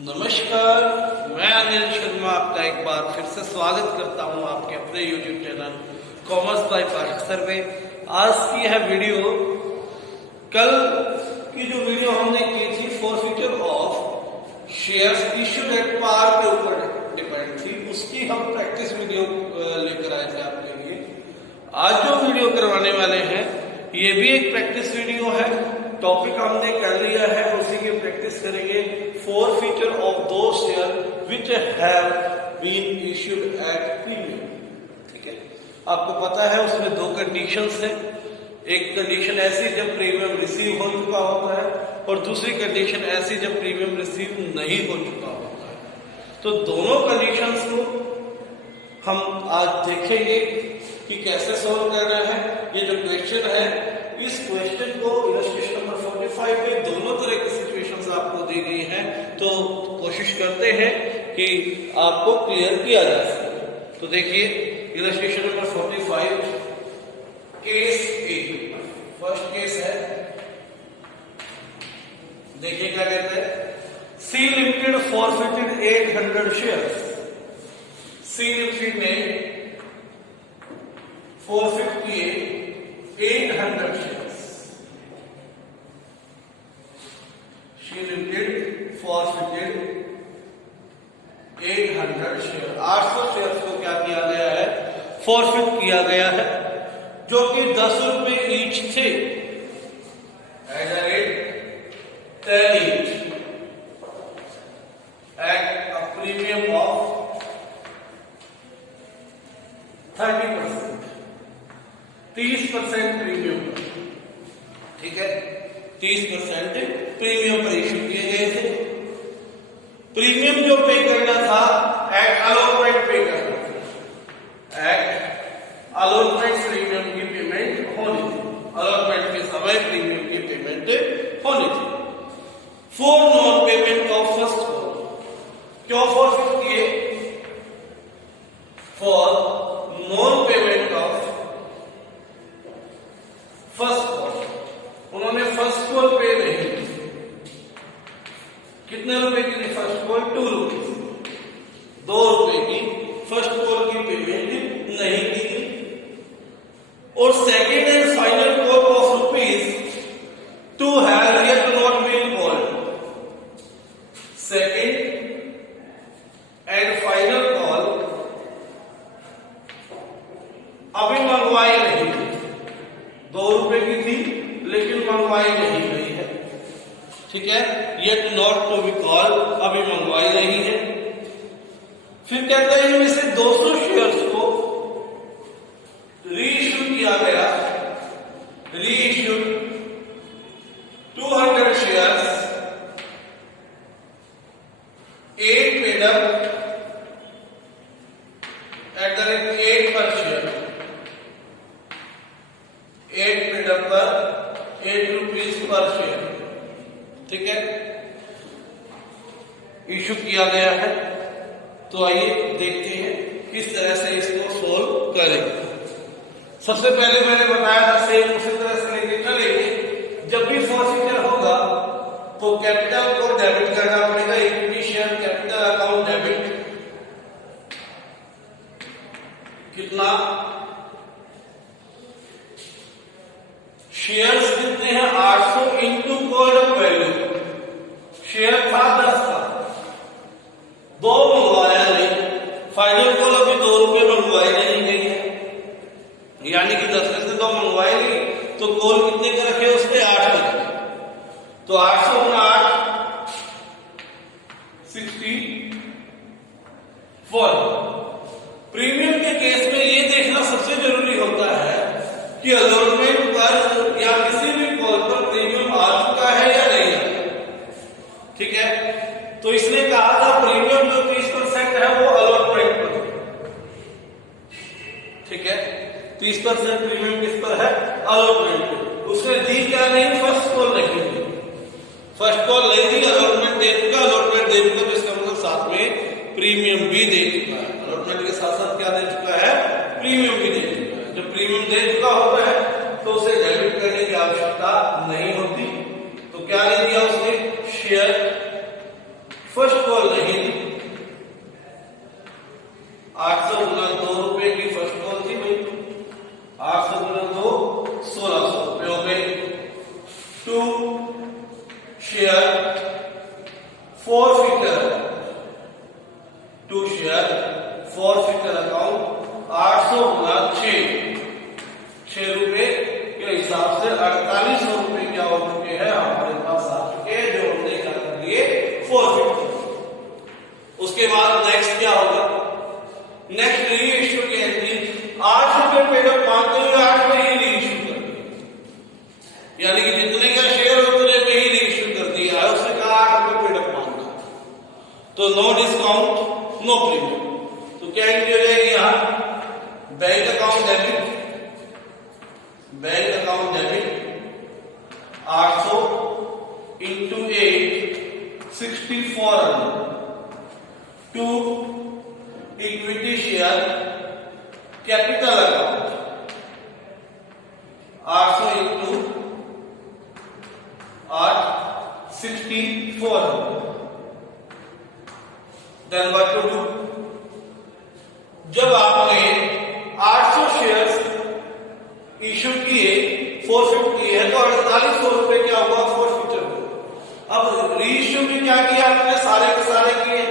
नमस्कार, मैं अनिल शर्मा आपका एक बार फिर से स्वागत करता हूं आपके अपने YouTube channel commerce by Pathak sir में। आज की यह वीडियो कल की जो वीडियो हमने की थी forfeiture of shares issued at par के ऊपर डिपेंड थी, उसकी हम प्रैक्टिस वीडियो लेकर आए थे आपके लिए। आज जो वीडियो करवाने वाले हैं ये भी एक प्रैक्टिस वीडियो है। टॉपिक हमने कर लिया है, उसी की प्रैक्टिस करेंगे। फॉरफिटर ऑफ दो share which have been issued at premium. ठीक है, आपको पता है उसमें दो कंडीशंस हैं। एक कंडीशन ऐसी जब प्रीमियम रिसीव हो चुका होता है और दूसरी कंडीशन ऐसी जब प्रीमियम रिसीव नहीं हो चुका होता है। तो दोनों कंडीशंस को हम आज देखेंगे कि कैसे सॉल्व करना है। ये जो क्वेश्चन है, इस क्वेश्चन को इलस्ट्रेशन नंबर 45 में दोनों तरह की सिचुएशंस आपको दी गई हैं, तो कोशिश करते हैं कि आपको क्लियर किया जा सके। तो देखिए illustration number 45 case A, first case है। देखिए क्या कहते हैं, C limited forfeited 800 shares. C limited ने फॉरफिट किए 800 shares. C limited forfeited 800 share. 800 shares को क्या किया गया है, फॉरफिट किया गया है, जो कि 10 रुपए ईच थे, eight the rate 10 each at a premium of 30%, 30% premium. ठीक है, 30% प्रीमियम पर इश्यू किए गए थे। प्रीमियम जो पे करना था एट अलॉटमेंट पे करना था, एट अलॉटमेंट प्रीमियम की पेमेंट होनी थी। अलॉटमेंट के समय प्रीमियम की पेमेंट होनी थी। For non payment of first call, क्यों फॉरफिट किए? For non payment of first call. उन्होंने फर्स्ट कॉल पे नहीं की। कितने रुपए की थी फर्स्ट कॉल? 2 रुपीज, 2 रुपए की फर्स्ट कॉल की पेमेंट नहीं की। और second and final call of ₹2 have yet not been called. Second and final call अभी मंगवाई नहीं थी। 2 रुपए की थी लेकिन मंगवाई नहीं गई है। ठीक है, yet not to be call, अभी मंगवाई नहीं है। फिर कहते हैं इनमें से 200 शेयर्स को रीइश्यू किया गया। Reissue 200 shares, 8 paid up at the rate 8 पर शेयर, 8 पेड अप पर 8 रुपीज पर शेयर। ठीक है, इश्यू किया गया है। तो आइए देखते हैं किस तरह से इसको सोल्व करें। सबसे पहले मैंने बताया था सेम उसी तरह से लेके चलेंगे। जब भी फॉरफिटर होगा तो कैपिटल को डेबिट करना पड़ेगा। Equity share capital account debit, कितना? शेयर्स कितने हैं? 800 इंटू कॉल्ड वैल्यू। शेयर था 10 का, 2 मंगवाया नहीं। फाइनल कॉल अभी 2 रुपए मंगवाई नहीं गई है, यानी कि 10 में से 2 मंगवाई गई, तो कॉल कितने का रखे उसने? 8 का रखे। तो 800 गुना 8 64। प्रीमियम के केस में ये देखना सबसे जरूरी होता है कि अलॉटमेंट पर या किसी भी कॉल पर प्रीमियम आ चुका है या नहीं है। ठीक है, तो इसने कहा था प्रीमियम जो 30% है वो अलॉटमेंट पर। ठीक है, 30% प्रीमियम किस पर है? अलॉटमेंट पर। उसने दी क्या? नहीं, फर्स्ट कॉल नहीं दी। फर्स्ट कॉल नहीं दी, अलॉटमेंट दे चुका। अलॉटमेंट दे चुका तो इसका मतलब साथ में प्रीमियम भी दे चुका है। अलॉटमेंट के साथ साथ क्या दे चुका है? प्रीमियम भी दे चुका है। जब प्रीमियम दे चुका होता है तो उसे डेबिट करने की आवश्यकता नहीं होती। तो क्या ले दिया उसने? शेयर फर्स्ट कॉल हिसाब से 4800 रुपए क्या हो चुके हैं हमारे पास आ चुके हैं, जो हमने क्या कर लिए, फॉरफिट। उसके बाद नेक्स्ट क्या होगा, नेक्स्ट री इश्यू की एंट्री 8 रुपए पेडअप मांगते हुए 8 में ही री इश्यू कर दिया, यानी कि जितने का शेयर उतने में ही री इश्यू कर दिया है। उसने कहा 8 रुपए पेडअप मांगना, तो नो डिस्काउंट नो प्रीमियम। तो क्या एंट्री हो जाएगी यहां, bank account debit, bank account debit 800 into 8 6400 to equity share capital account 800 into 8 6400। Then what to do, जब आपने 800 शेयर्स इश्यू किए, फॉरफिट किए हैं, तो 4800 रुपए क्या हुआ, फॉरफिटर हुआ। अब री इश्यू में क्या किया आपने, सारे के सारे किए,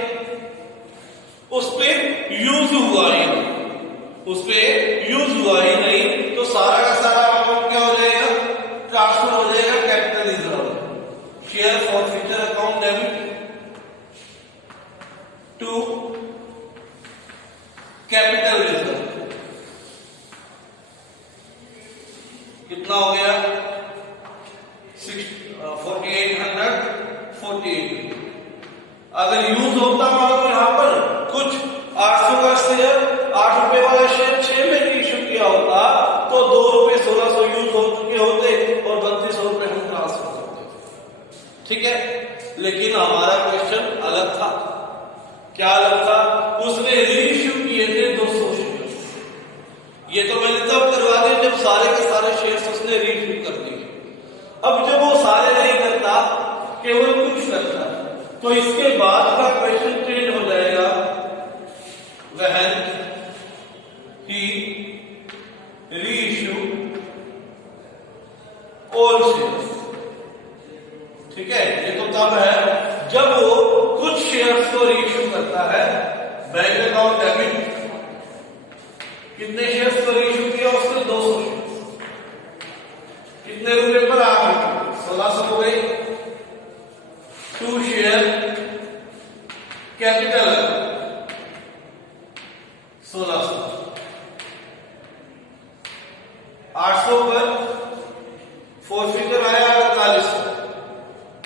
उस पे यूज हुआ ही नहीं, उस पे यूज हुआ ही नहीं, तो सारा का सारा अमाउंट क्या हो जाएगा, ट्रांसफर हो जाएगा capital reserve, share forfeiture account debit to capital reserve. कितना हो गया, 4848। अगर यूज होता मानो यहां पर कुछ 800 का शेयर, 8 रुपए वाला शेयर 6 में इश्यू किया होता, तो 2 रुपए 1600 यूज हो चुके होते और 3200 रुपए हम ट्रांसफर करते। ठीक है, लेकिन हमारा क्वेश्चन अलग था। क्या अलग था, उसने री इश्यू किए थे 200 शेयर। ये तो मैंने तब करवा दिया जब सारे के सारे शेयर्स उसने री इश्यू कर दिए। अब जब वो सारे नहीं करता, केवल कुछ करता, तो इसके बाद का क्वेश्चन चेंज हो जाएगा, व्हेन ही री इश्यू ऑल शेयर्स। ठीक है, ये तो तब है जब वो कुछ शेयर्स को री इश्यू करता है। बैंक अकाउंट डेबिट, कितने शेयर्स को री इश्यू किया उसने, 200 शेयर्स, कितने रुपए पर, 8 रुपए, 1600 हो गई। टू शेयर कैपिटल 1600, 800 पर फॉरफिटर आया 4800,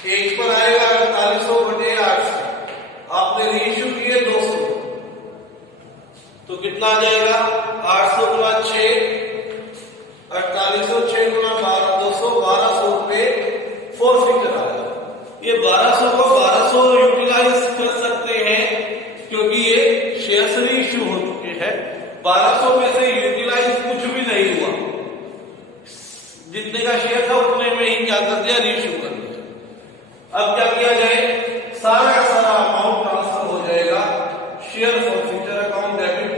एक पर आएगा 4800 बटे 800, आपने री इश्यू किए 200, तो कितना आ जाएगा, 800 गुना 6 4800, 6 गुना 12 200, 1200 रुपए फॉरफिटर आएगा। ये 1200 को 1200 यूटिलाइज कर सकते हैं, क्योंकि ये शेयर्स री इश्यू हो चुके हैं। 1200 में से यूटिलाइज कुछ भी नहीं हुआ, जितने का शेयर था उतने में ही क्या कर दिया, री इश्यू कर दिया। अब क्या किया जाए, सारा का सारा अमाउंट ट्रांसफर हो जाएगा share forfeiture account debit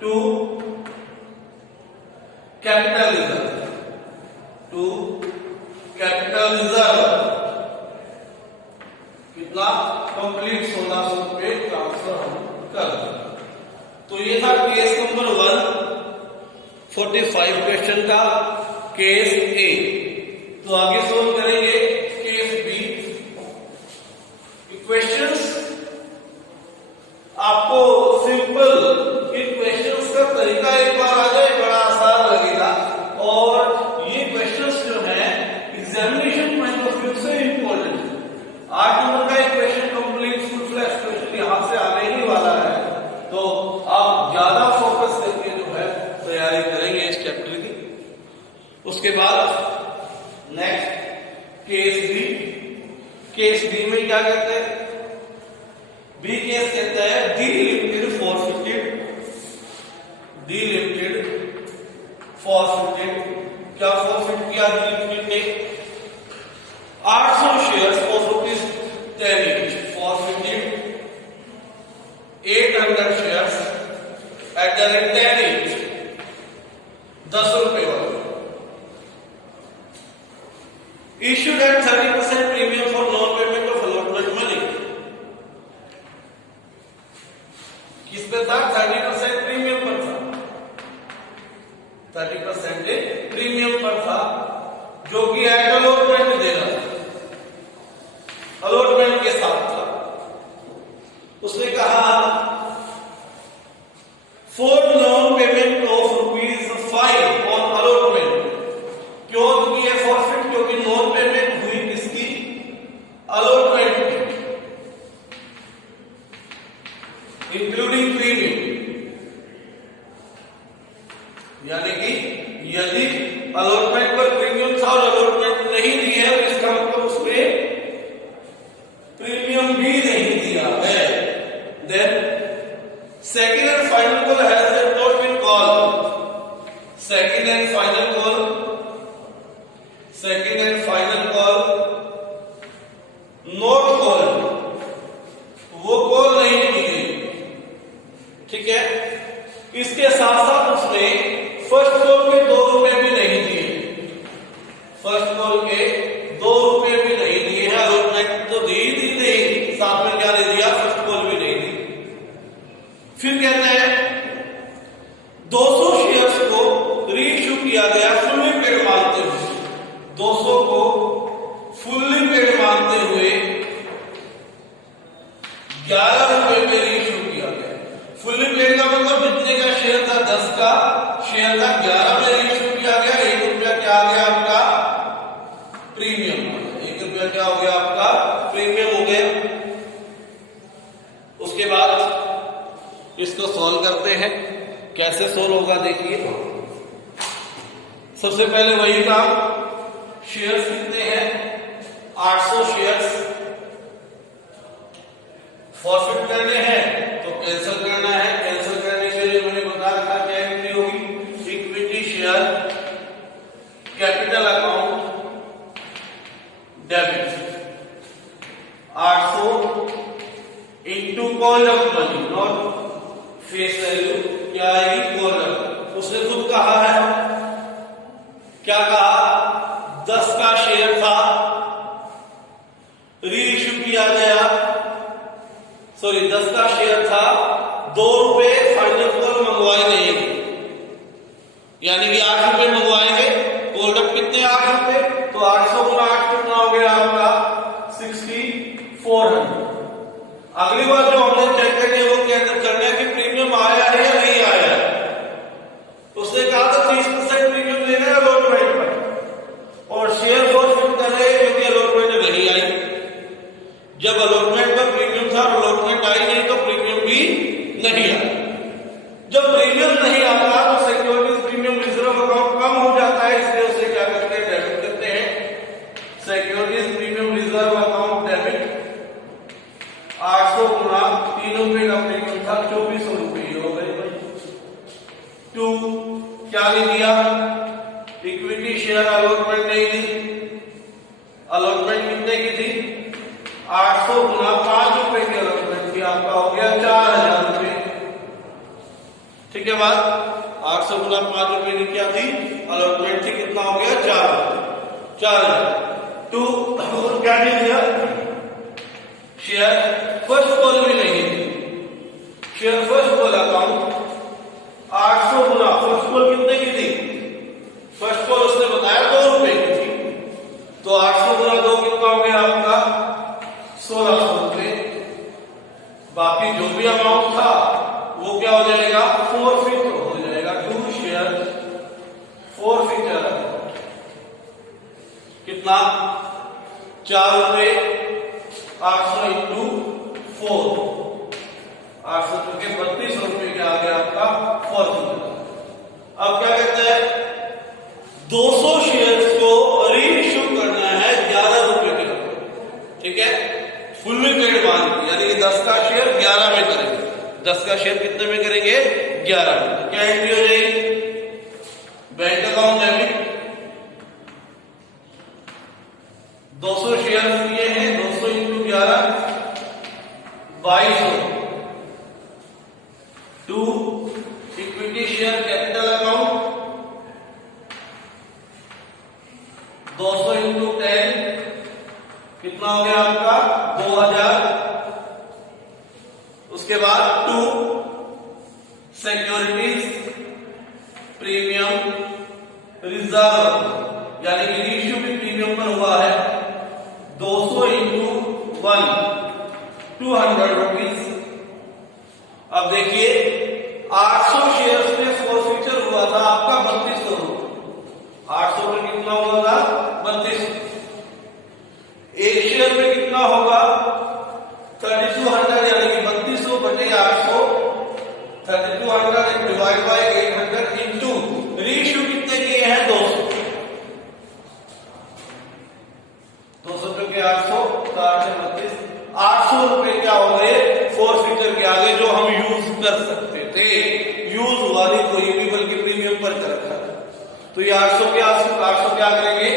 to capital reserve, to capital reserve. कितना, कंप्लीट 1600 रुपए ट्रांसफर हम कर दें। तो ये था केस नंबर 145 क्वेश्चन का केस ए। तो आगे सोल्व करेंगे केस बी। क्वेश्चंस आपको सिंपल, इन क्वेश्चंस का तरीका एक बार आ जाए बड़ा आसान लगेगा, और ये क्वेश्चंस जो है एग्जामिनेशन पॉइंट ऑफ व्यू से इंपॉर्टेंट है। 8 नंबर का एक question complete full flash question यहां से आने ही वाला है, तो आप ज्यादा फोकस करके जो है तैयारी करेंगे इस चैप्टर की। उसके बाद next case B. Case B में क्या कहते हैं, बी केस कहता है D limited forfeited, D limited forfeited. क्या फॉरफिट किया डी लिमिटेड ने, 800 shares for ₹10 each, forfeited 800 shares at the rate 10 each, 10 रुपए वाले। Issued at 30% premium for non-payment of allotment money. किस पे था, 30% प्रीमियम पर था, 30% जो कि एट अलॉटमेंट दे रहा था, अलॉटमेंट के साथ था। उसने कहा for non payment of ₹5 on allotment, क्यों किया फॉरफिट? क्योंकि नॉन पेमेंट हुई किसकी? अलॉटमेंट की, इंक्लूडिंग प्रीमियम। यानी कि यदि अलॉटमेंट पर प्रीमियम था और अलॉटमेंट नहीं दी है, तो इसका मतलब उसमें प्रीमियम भी नहीं दिया है। Then second and final call has not been called. Second and final call, second and final call not called, वो कॉल नहीं की गई। ठीक है। इसके साथ साथ उसने फर्स्ट कॉल के ₹2 भी नहीं दिए, फर्स्ट कॉल के ₹2 भी नहीं दिए हैं। अलॉटमेंट तो दी नहीं, साथ में क्या नहीं दिया? फर्स्ट कॉल भी नहीं दी। फिर कहते हैं 200 शेयर्स को रीइश्यू किया गया फुल्ली पेड मानते हुए, 200 को फुल्ली पेड मानते हुए ₹11 में रीइश्यू किया गया। फुल्ली पेड का मतलब जितने का शेयर था, 10 का शेयर था, 11 में रीइश्यू किया गया। ₹1 क्या आ गया आपका? प्रीमियम। ₹1 क्या हो गया आपका? प्रीमियम हो गया। उसके बाद इसको सॉल्व करते हैं। कैसे सॉल्व होगा देखिए। सबसे पहले वही काम, शेयर्स कितने हैं? 800 शेयर्स फॉरफिट करने हैं, तो कैंसिल करना है। कैंसिल करने के लिए मैंने बता रखा क्या एंट्री होगी? Equity share capital account debit 800 into called up money, not face value, क्या आएगी? Called up. उसने खुद कहा है, क्या कहा? 10 का शेयर था, रीइश्यू किया गया, सॉरी 10 का शेयर था, ₹2 फाइनल कॉल मंगवाए गए, यानी कि ₹8 मंगवाएंगे। कॉल्ड अप कितने? ₹8, तो 800 गुना 8 कितना हो गया आपका? 6400। अगली बार जो हमने चेक करेंगे वो क्या करना है कि प्रीमियम आया है या नहीं आया है। उसने कहा था 30% प्रीमियम लेना है अलॉटमेंट पर, और शेयर फॉरफिट कर रहे हैं क्योंकि अलॉटमेंट नहीं आई। जब अलॉटमेंट पर प्रीमियम था, अलॉटमेंट आई नहीं, तो प्रीमियम भी नहीं आया। जब प्रीमियम नहीं आता तो सिक्योरिटीज प्रीमियम रिजर्व अकाउंट कम हो जाता है, इसलिए उसे क्या करते हैं? डेबिट करते हैं। Securities premium reserve account debit 800 गुना ₹3 का प्रीमियम था, ₹2400 हो गए भाई। 2 क्या नहीं दिया? इक्विटी शेयर अलॉटमेंट नहीं दी। अलॉटमेंट कितने की थी? 800 गुना ₹5 की अलॉटमेंट थी, आपका हो गया ₹4000। ठीक है बात? 800 गुना ₹5 की क्या थी? अलॉटमेंट थी, कितना हो गया? 4000। 2 क्या नहीं दिया? शेयर फर्स्ट कॉल भी नहीं दी। शेयर फर्स्ट कॉल अकाउंट 800 गुना फर्स्ट कॉल कितने की थी? फर्स्ट कॉल उसने बताया ₹2 की थी, तो 800 गुना 2 कितना हो गया आपका? ₹1600। बाकी जो भी अमाउंट था वो क्या हो जाएगा? फॉरफिट हो जाएगा। 2 शेयर फॉरफिटर कितना? ₹4, 800 इंटू 4, 800 के ₹32 के आ गया आपका फॉरफिट। अब क्या कहते हैं? 200 शेयर्स को रीइश्यू करना है ₹11 के। ठीक है, फुल्ली पेड मान, यानी कि 10 का शेयर 11 में करेंगे। 10 का शेयर कितने में करेंगे? 11 में। क्या एंट्री हो जाएगी? बैंक अकाउंट डेबिट 200 शेयर किए हैं, 200 into 11 2200। 2 equity share capital account 200 into 10 कितना हो गया आपका? 2000। उसके बाद 2 सिक्योरिटीज प्रीमियम रिजर्व, यानी कि रीइश्यू भी प्रीमियम पर हुआ है 200 इंटू 1 200 रुपीज। अब देखिए 800 शेयर्स में फॉरफीचर हुआ था आपका 3200 रुपये। 800 में कितना हुआ था 3200। एक शेयर में कितना होगा 3200 यानी कि 3200 बटे 800 3200 डिवाइड बाय 800 इंटू रीइश्यू कितने किए हैं 200 के 800 800 रुपए क्या हो गए फॉरफीचर के आगे जो हम यूज कर सकते थे। यूज वाली कोई भी बल्कि प्रीमियम पर कर रखा है। तो ये 800 क्या करेंगे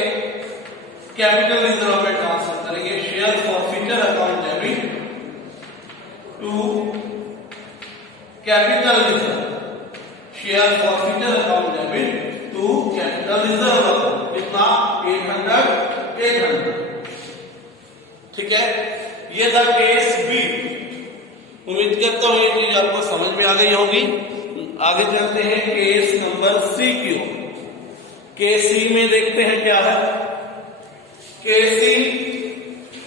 कैपिटल रिजर्व में ट्रांसफर करेंगे। Share forfeiture account debit to capital reserve. Share forfeiture account debit to capital reserve account. कितना 800 ठीक है। ये था केस बी। उम्मीद करता हूं ये चीज आपको समझ में आ गई होगी। आगे चलते हैं केस नंबर सी की ओर। केस सी में देखते हैं क्या है। केस सी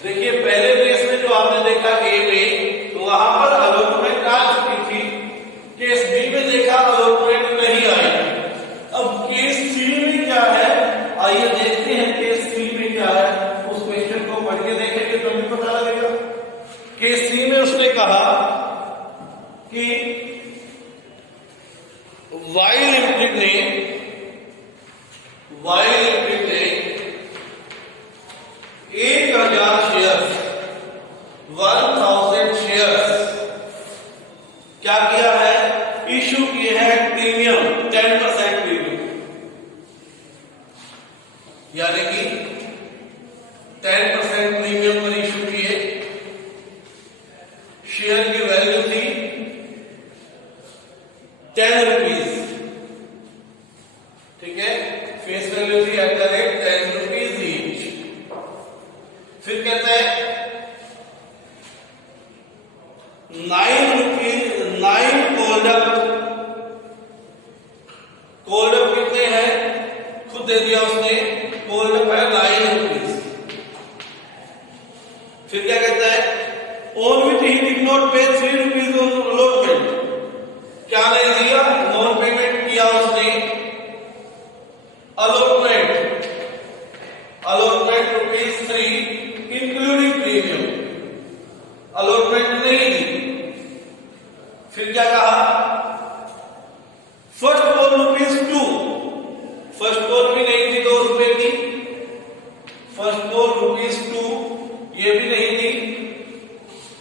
देखिए पहले केस में जो आपने देखा ए में तो वहां पर अलॉटमेंट आ चुकी थी। केस बी में देखा अलॉटमेंट नहीं आई। अब केस सी में क्या है आइए देखते हैं केस सी में क्या है। उस क्वेश्चन को पढ़ के देखेंगे तो भी पता लगेगा। केस सी में उसने कहा कि वाई लिमिटेड ने 1000 शेयर्स 1000 शेयर्स क्या किया है इश्यू किए हैं प्रीमियम 10% प्रीमियम यानी कि 10% प्रीमियम पर इश्यू किए। शेयर की वैल्यू थी 10 रुपीज। ठीक है फेस वैल्यू थी eight the rate 10 rupees each. फिर कहता है 9 रुपीज 9 कोल्डअप कितने हैं खुद दे दिया उसने। कोल्डअप है 9 रुपीज। फिर क्या कहता है on which he did not पे 3 रुपीज ऑन अलॉटमेंट। क्या नहीं दिया नॉन पेमेंट किया उसने अलॉटमेंट ₹3 इंक्लूडिंग प्रीमियम। अलॉटमेंट नहीं दी। फिर क्या कहा फर्स्ट कॉल ₹2। फर्स्ट कॉल भी नहीं थी 2 रुपए की। फर्स्ट कॉल ₹2 ये भी नहीं थी।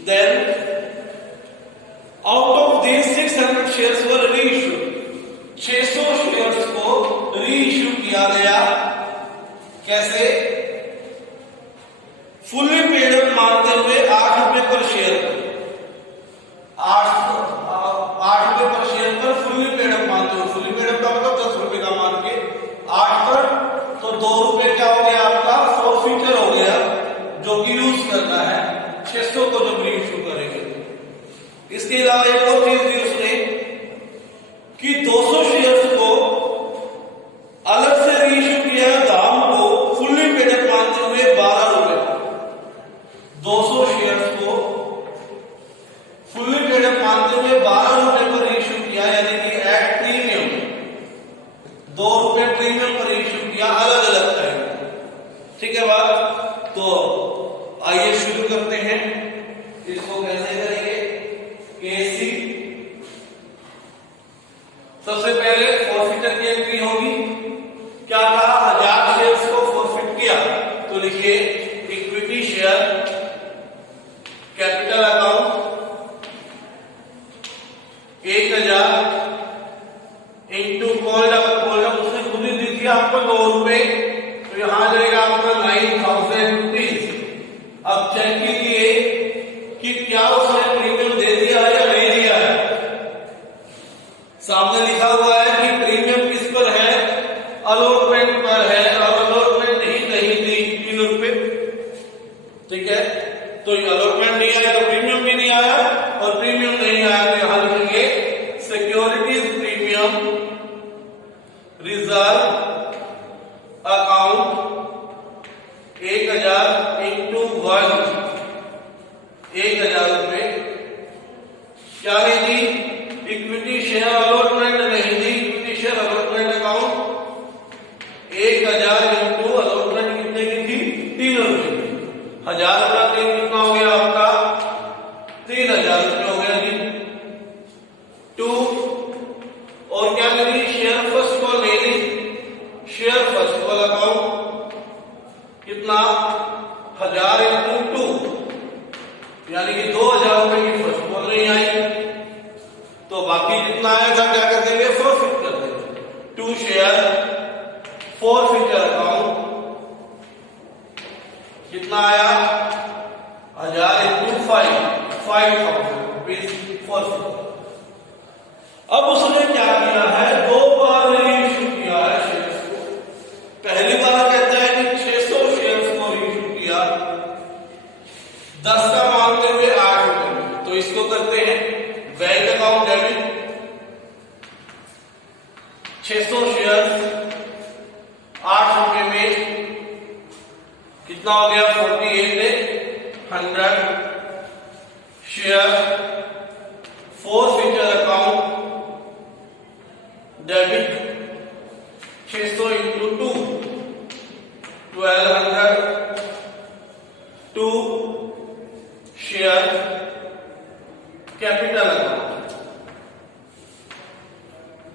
Then out of these 600 shares were reissued. 600 shares को रीइश्यू किया गया। कैसे फुल्ली पेड अप मानते हुए 8 रुपए पर शेयर। 8 रुपए पर शेयर पर फुल्ली पेड अप मानते हुए। फुल्ली पेड अप का मतलब 10 रुपए का मान के 8 पर तो 2 रुपए क्या हो गया आपका फॉरफीचर हो गया जो कि यूज करना है 600 को जब रीइश्यू करेंगे। इसके अलावा एक और चीज दी उसने कि 200 शेयर्स को अलग से रीइश्यू किया है दाम को फुल्ली पेड अप मानते हुए 12 रुपए। 200 शेयर्स को फुल्ली पेड अप मानते हुए 12 रुपए पर रीइश्यू किया यानी कि एट प्रीमियम 2 रुपए प्रीमियम पर रीइश्यू किया अलग अलग टाइम। ठीक है बात। तो आइए शुरू करते हैं। इसको कैसे करेंगे केसी। सबसे पहले फॉरफीचर की एंट्री होगी। क्या कहा 1000 शेयर्स को फॉरफिट किया तो लिखिए equity share capital account 1000 into called up उसने खुद ही दी थी आपको 2 रुपए तो यहां जाएगा आपका 9000 रुपीज। अब चेक कीजिए कि क्या उसने प्रीमियम दे दिया है या नहीं दिया है। सामने लिखा हुआ है कि प्रीमियम किस पर है अलॉटमेंट पर है और अलॉटमेंट ही नहीं दी 3 रुपए। ठीक है तो अलॉटमेंट नहीं आया तो प्रीमियम भी नहीं आया और प्रीमियम नहीं आया तो यहां लिखेंगे सिक्योरिटीज प्रीमियम रिजर्व अकाउंट 1000 गुना 3 कितना हो गया आपका 3000 रुपये हो गया जी। 2 और क्या करी शेयर फर्स्ट को ले ली, शेयर फर्स्ट को लगाओ कितना 1000 × 2 यानी कि 2000 रुपए की फर्स्ट कॉल नहीं आई, तो बाकी जितना आएगा क्या कर देंगे फॉरफिट कर देंगे। 2 शेयर फॉरफिटर अकाउंट कितना आया 1000 × 5 5000 रुपीज फॉरफिट। अब उसने क्या किया है 2 बार रीइश्यू किया है शेयर्स को। पहली बार कहता है कि 600 शेयर्स को रीइश्यू किया 10 का मांगते हुए 8 रुपए, तो इसको करते हैं बैंक अकाउंट डेबिट 600 शेयर्स 8 रुपए में कितना हो गया 48 share forfeiture account debit 600 × 2 1200 2 share capital account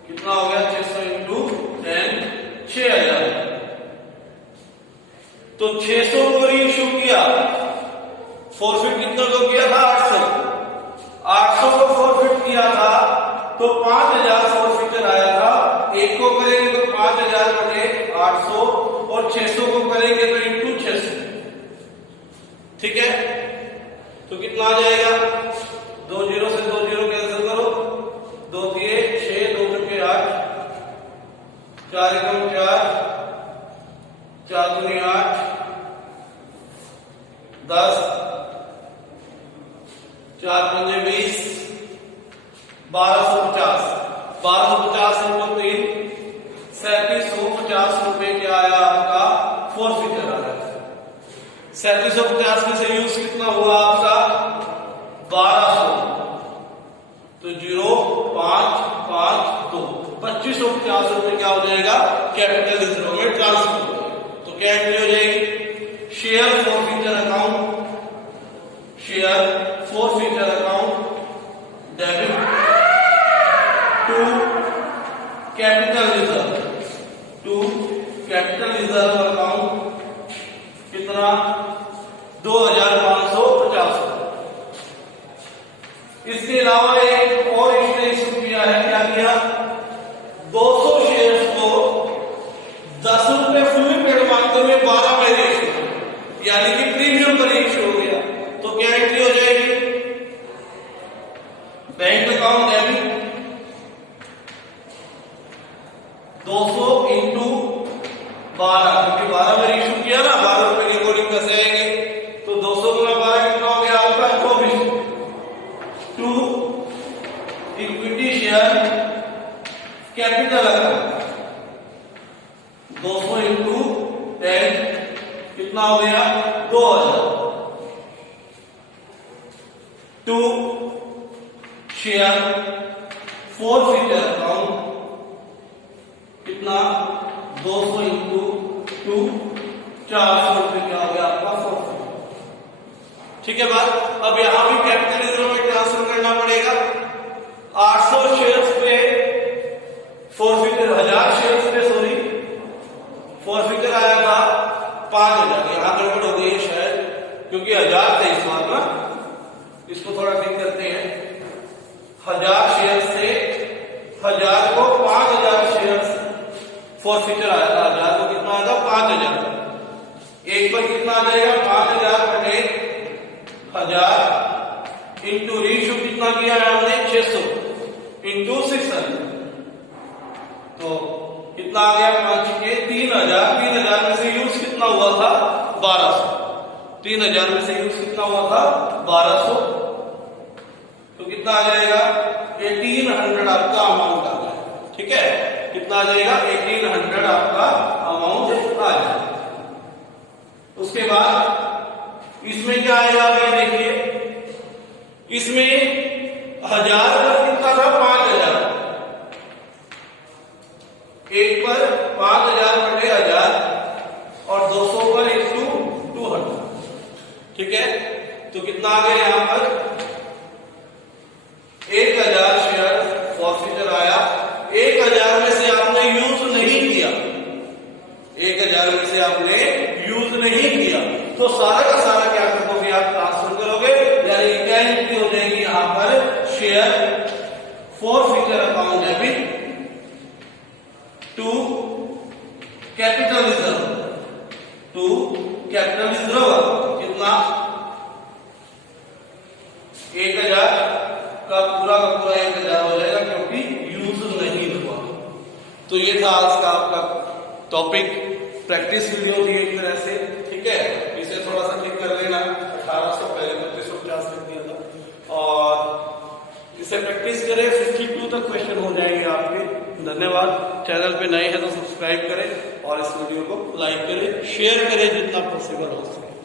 कितना हो गया 600 × 10 6000। तो 600 को रीइश्यू किया, फॉरफिट कितना को किया था 800 को फॉरफिट किया था तो 5000 फॉरफिटर आया था। एक को करेंगे तो 5000 बटे 800 और 600 को करेंगे तो इंटू 600, ठीक है। तो कितना आ जाएगा 2 0 से 2 0 कैंसिल करो, 2 दिए 6 2 के 8 4 × 4 4 दूनी 8 10 4 पंजे 20 1250 1250 × 3 3750 रुपए क्या आया आपका फॉरफिटर आ रहा है। 3750 में से यूज कितना हुआ आपका 1200, तो 0 5 5 2 2550 रुपए क्या हो जाएगा कैपिटल रिजर्व में ट्रांसफर हो जाएगा। तो क्या एंट्री हो जाएगी share forfeiture account, share forfeiture account debit to capital reserve, to capital reserve account कितना 2550। इसके अलावा एक और इसने इशू किया है, क्या किया 200 शेयर्स को 10 रुपए फुल्ली पेड मांगते हुए 12 में इशू, यानी कि प्रीमियम पर इशू हो गया। तो क्या एंट्री हो जाएगी बैंक अकाउंट डेबिट 200 × 12, क्योंकि 12 में इशू किया ना 12 रुपए के अकॉर्डिंग कैसे आएंगे, तो 200 × 12 कितना हो गया आपका 24। To equity share capital account 200 × 10 कितना हो गया 2000। टू शेयर फॉरफिटर अकाउंट कितना 200 × 2 400 रुपए क्या हो गया आपका फॉरफिटर, ठीक है बात। अब यहां भी कैपिटल रिजर्व में ट्रांसफर करना पड़ेगा। 800 शेयर्स पे फॉरफिटर 1000 शेयर्स पे सॉरी फॉरफिटर आया था 5000, यहां गड़बड़ हो गई है शायद क्योंकि 1000 थे इस बार ना, इसको थोड़ा ठीक करते हैं। 1000 शेयर से 1000 को 5000 शेयर्स फॉरफिटर आया था, 1000 को कितना आया था 5000, एक पर कितना आ जाएगा 5000 बटे 1000 इंटू रीइश्यू कितना किया है हमने 600 इंटू 600, तो कितना आ गया 5 के 3000। 3000 में से यूज कितना हुआ था 1200, 3000 में से यूज कितना हुआ था 1200, तो कितना आ जाएगा 1800 आपका अमाउंट आ जाएगा, ठीक है। कितना आ जाएगा 1800 आपका अमाउंट आ जाएगा। उसके बाद इसमें क्या आएगा भाई देखिए, इसमें 1000 पर कितना था 5000, एक पर 5000 बटे 1000 और 200 पर इंटू 200, कितना आ गया यहाँ पर 1000 शेयर फॉरफिटर आया। 1000 में से आपने यूज नहीं किया, 1000 में से आपने यूज नहीं किया, तो सारा का सारा क्या करोगे आप, ट्रांसफर करोगे, यानी क्या एंट्री हो जाएगी यहां पर, share forfeiture account debit to capital reserve, to capital reserve. कितना 1000 का पूरा 1000 हो जाएगा क्योंकि यूज नहीं हुआ। तो ये था आज का आपका टॉपिक, प्रैक्टिस वीडियो थी एक तरह से, ठीक है। इसे थोड़ा सा ठीक कर लेना, 1800 पहले 3250 लिख दिया था, और इसे प्रैक्टिस करें, 52 तक क्वेश्चन हो जाएंगे आपके। धन्यवाद। चैनल पे नए हैं तो सब्सक्राइब करें और इस वीडियो को लाइक करें, शेयर करें जितना पॉसिबल हो सके।